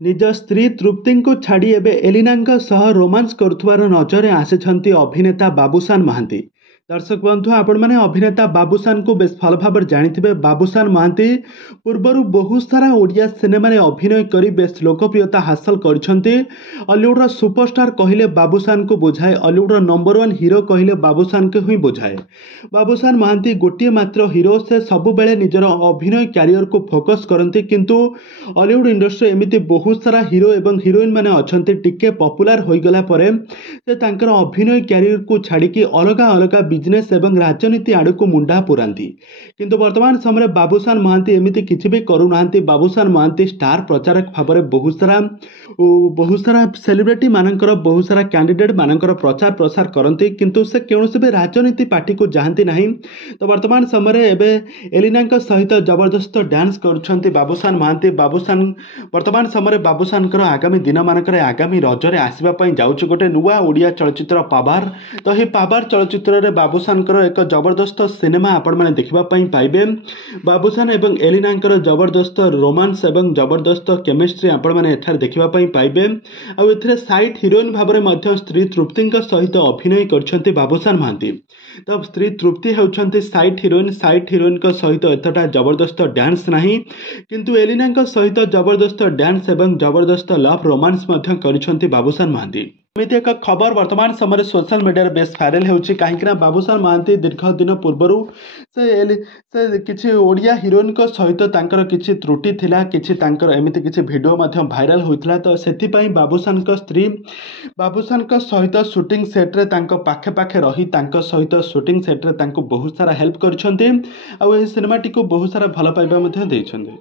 निज स्त्री तृप्ति को छाड़ी एबे एलिना सह रोमांस करुवार नजर आसिछंती अभिनेता बाबूशान महांती। दर्शक बंधु आपण मैंने अभिनेता बाबूशान को बेस भल भाव जानी बाबूशान महांती पूर्वर बहुत सारा ओडिया सिनेमा अभिनय कर बेस लोकप्रियता हासिल करछंती। हॉलीवुड सुपरस्टार कहले बाबूशान को बुझाए, हॉलीवुड नंबर 1 हीरो कहले बाबूशान को ही बुझाए। बाबूशान महांती गोटे मात्र हीरो, से सब बेले निजर अभिनय कैरियर को फोकस करती, किंतु हॉलीवुड इंडस्ट्री एमती बहुत सारा हीरो एवं हीरोइन मैंने अच्छा टिके पपुलार हो गला परे से तांकर अभिनय कैरियर को छाड़ी अलग अलग बिजनेस एवं राजनीति आड़ को मुंडा पुरांती। किंतु वर्तमान समय बाबूशान महांती एमती किसी भी करूना। बाबूशान महांती स्टार प्रचारक भाव में बहुत सारा सेलिब्रिटी मानकर बहुत सारा कैंडिडेट मानकर प्रचार प्रसार करती, किंतु से कौन भी राजनीति पार्टी को जाती नहीं। तो वर्तमान समय एबे एलिना सहित जबरदस्त डांस कर बाबूशान महांती। बाबूशान वर्तमान समय बाबूशान आगामी दिन मानक आगामी रजरे आसवाई जाऊँच गोटे नुआ ओडिया चलचित्र पावार। तो यह पावार चलचित्र रे बाबूशान एक जबरदस्त सिनेमा आपण मैंने देखापी पाइबे। बाबूशान एवं एलिना जबरदस्त रोमांस एवं जबरदस्त केमिस्ट्री आपण मैंने एठार देखापी पाइबे। आउ एथिरे साइड हीरोइन भाव में स्त्री तृप्ति सहित अभिनय कर बाबूशान महांती। तो स्त्री तृप्ति होउछंती साइड हीरोइन सहित एतटा जबरदस्त डांस नहीं, किंतु एलिना सहित जबरदस्त डांस एवं जबरदस्त लव रोमांस करिसेंती बाबूशान महांती। एमती एक खबर वर्तमान समय सोशल मीडिया बेस भाइराल होउछि, कहीं बाबूशान महांती दीर्घ दिन पूर्वर से किसी ओडिया हीरोइन सहित तांकर किछि त्रुटि थिला, किछि तांकर एमती किछि वीडियो भाइराल होइथिला। तो सेथिपई बाबूशान स्त्री बाबूशान सहित शूटिंग सेट्रे पाखे पाखे रही तांक सहित शूटिंग सेट्रे बहुत सारा हेल्प करछंती। आ सिनेमाटी को बहुत सारा भल पाइबा दैछंती।